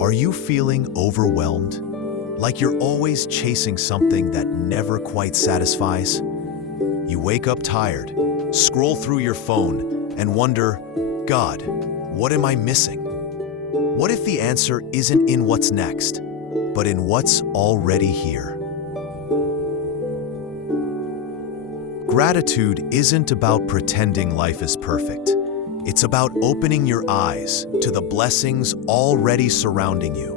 Are you feeling overwhelmed? Like you're always chasing something that never quite satisfies? You wake up tired, scroll through your phone, and wonder, God, what am I missing? What if the answer isn't in what's next, but in what's already here? Gratitude isn't about pretending life is perfect. It's about opening your eyes to the blessings already surrounding you.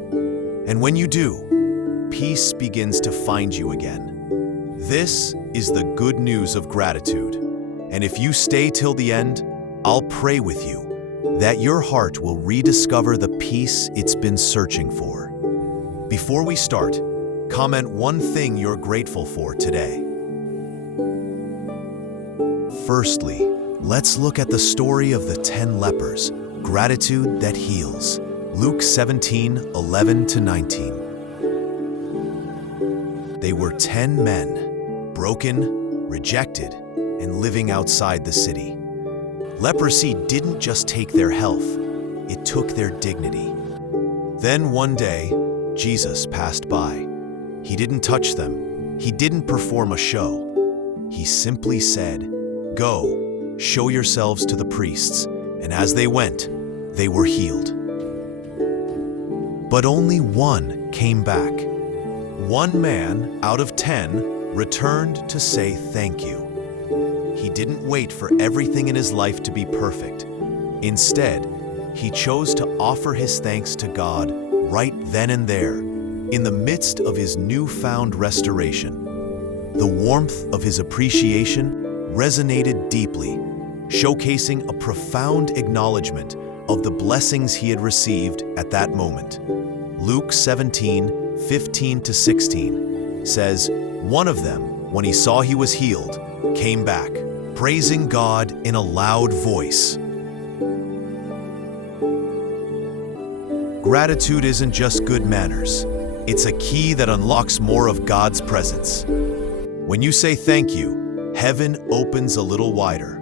And when you do, peace begins to find you again. This is the good news of gratitude. And if you stay till the end, I'll pray with you that your heart will rediscover the peace it's been searching for. Before we start, comment one thing you're grateful for today. Firstly, let's look at the story of the 10 lepers, gratitude that heals. Luke 17:11-19. They were 10 men, broken, rejected, and living outside the city. Leprosy didn't just take their health, it took their dignity. Then one day, Jesus passed by. He didn't touch them. He didn't perform a show. He simply said, "Go, show yourselves to the priests." And as they went, they were healed. But only one came back. One man out of 10 returned to say thank you. He didn't wait for everything in his life to be perfect. Instead, he chose to offer his thanks to God right then and there, in the midst of his newfound restoration. The warmth of his appreciation resonated deeply, showcasing a profound acknowledgement of the blessings he had received at that moment. Luke 17:15-16 says, "One of them, when he saw he was healed, came back, praising God in a loud voice." Gratitude isn't just good manners. It's a key that unlocks more of God's presence. When you say thank you, heaven opens a little wider.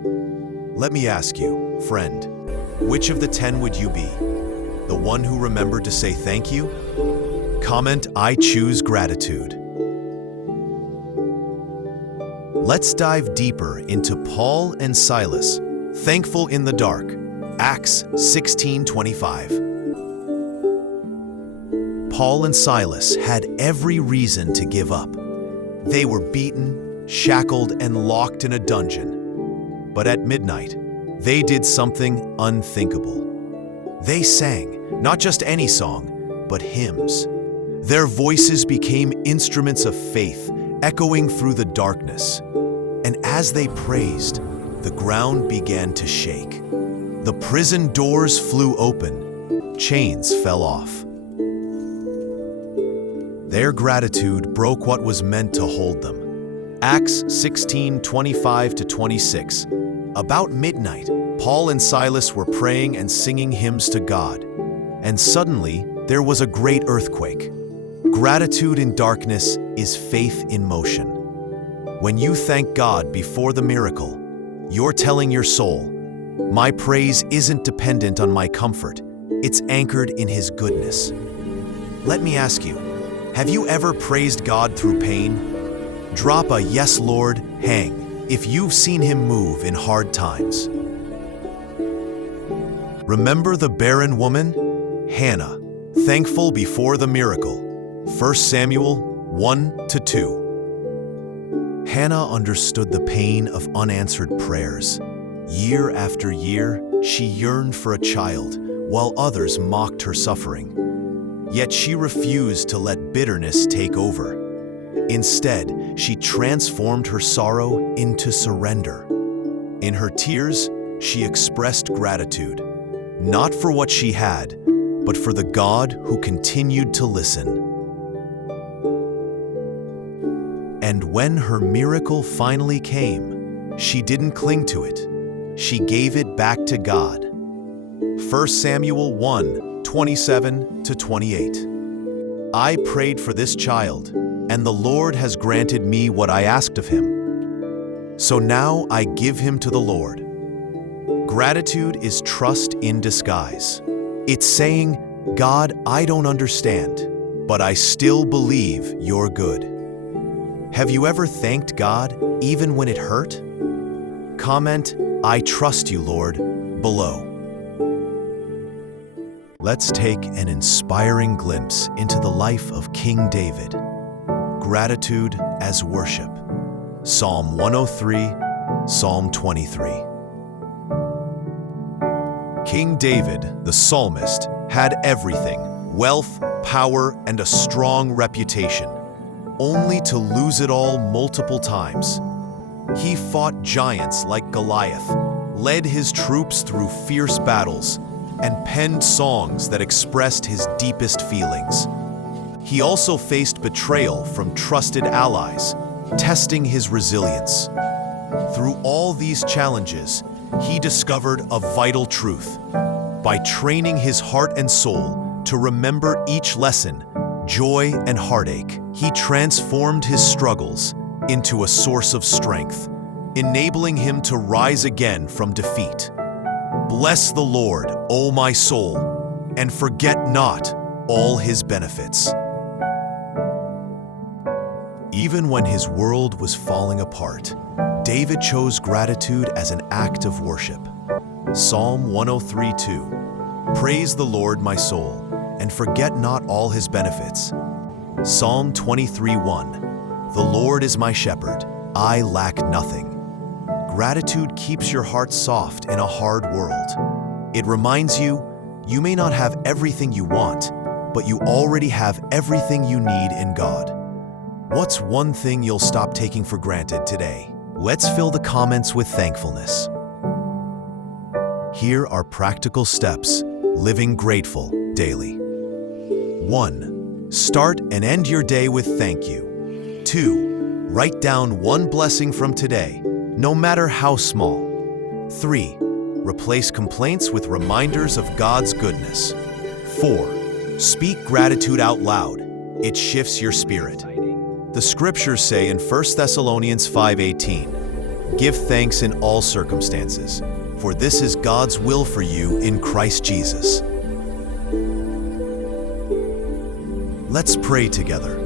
Let me ask you, friend, which of the 10 would you be? The one who remembered to say thank you? Comment, "I choose gratitude." Let's dive deeper into Paul and Silas, thankful in the dark. Acts 16:25. Paul and Silas had every reason to give up. They were beaten, shackled, and locked in a dungeon. But at midnight, they did something unthinkable. They sang, not just any song, but hymns. Their voices became instruments of faith, echoing through the darkness. And as they praised, the ground began to shake. The prison doors flew open, chains fell off. Their gratitude broke what was meant to hold them. Acts 16:25-26. About midnight, Paul and Silas were praying and singing hymns to God. And suddenly, there was a great earthquake. Gratitude in darkness is faith in motion. When you thank God before the miracle, you're telling your soul, "My praise isn't dependent on my comfort. It's anchored in His goodness." Let me ask you, have you ever praised God through pain? Drop a "Yes, Lord" hang if you've seen Him move in hard times. Remember the barren woman? Hannah, thankful before the miracle. 1 Samuel 1-2. Hannah understood the pain of unanswered prayers. Year after year, she yearned for a child, while others mocked her suffering. Yet she refused to let bitterness take over. Instead, she transformed her sorrow into surrender. In her tears, she expressed gratitude, not for what she had, but for the God who continued to listen. And when her miracle finally came, she didn't cling to it. She gave it back to God. 1 Samuel 1:27-28. I prayed for this child, and the Lord has granted me what I asked of him. So now I give him to the Lord. Gratitude is trust in disguise. It's saying, God, I don't understand, but I still believe you're good. Have you ever thanked God even when it hurt? Comment, I trust you, Lord, below. Let's take an inspiring glimpse into the life of King David. Gratitude as worship. Psalm 103, Psalm 23. King David, the psalmist, had everything: wealth, power, and a strong reputation, only to lose it all multiple times. He fought giants like Goliath, led his troops through fierce battles, and penned songs that expressed his deepest feelings. He also faced betrayal from trusted allies, testing his resilience. Through all these challenges, he discovered a vital truth. By training his heart and soul to remember each lesson, joy and heartache, he transformed his struggles into a source of strength, enabling him to rise again from defeat. Bless the Lord, O my soul, and forget not all his benefits. Even when his world was falling apart, David chose gratitude as an act of worship. Psalm 103:2. Praise the Lord, my soul, and forget not all his benefits. Psalm 23:1. The Lord is my shepherd, I lack nothing. Gratitude keeps your heart soft in a hard world. It reminds you, you may not have everything you want, but you already have everything you need in God. What's one thing you'll stop taking for granted today? Let's fill the comments with thankfulness. Here are practical steps, living grateful daily. 1. Start and end your day with thank you. 2. Write down one blessing from today, no matter how small. 3. Replace complaints with reminders of God's goodness. 4. Speak gratitude out loud. It shifts your spirit. The scriptures say in 1 Thessalonians 5:18, "Give thanks in all circumstances, for this is God's will for you in Christ Jesus." Let's pray together.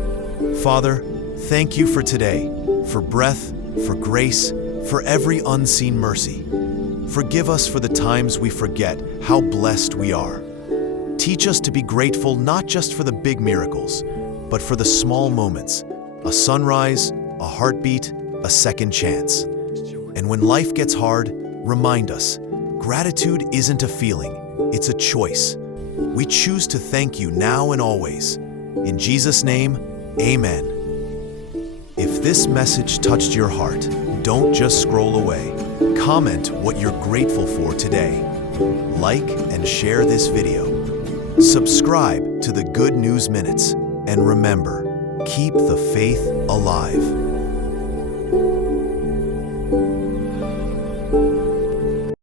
Father, thank you for today, for breath, for grace, for every unseen mercy. Forgive us for the times we forget how blessed we are. Teach us to be grateful not just for the big miracles, but for the small moments, a sunrise, a heartbeat, a second chance. And when life gets hard, remind us, gratitude isn't a feeling, it's a choice. We choose to thank you now and always. In Jesus' name, amen. If this message touched your heart, don't just scroll away. Comment what you're grateful for today. Like and share this video. Subscribe to the Good News Minutes. And remember, keep the faith alive.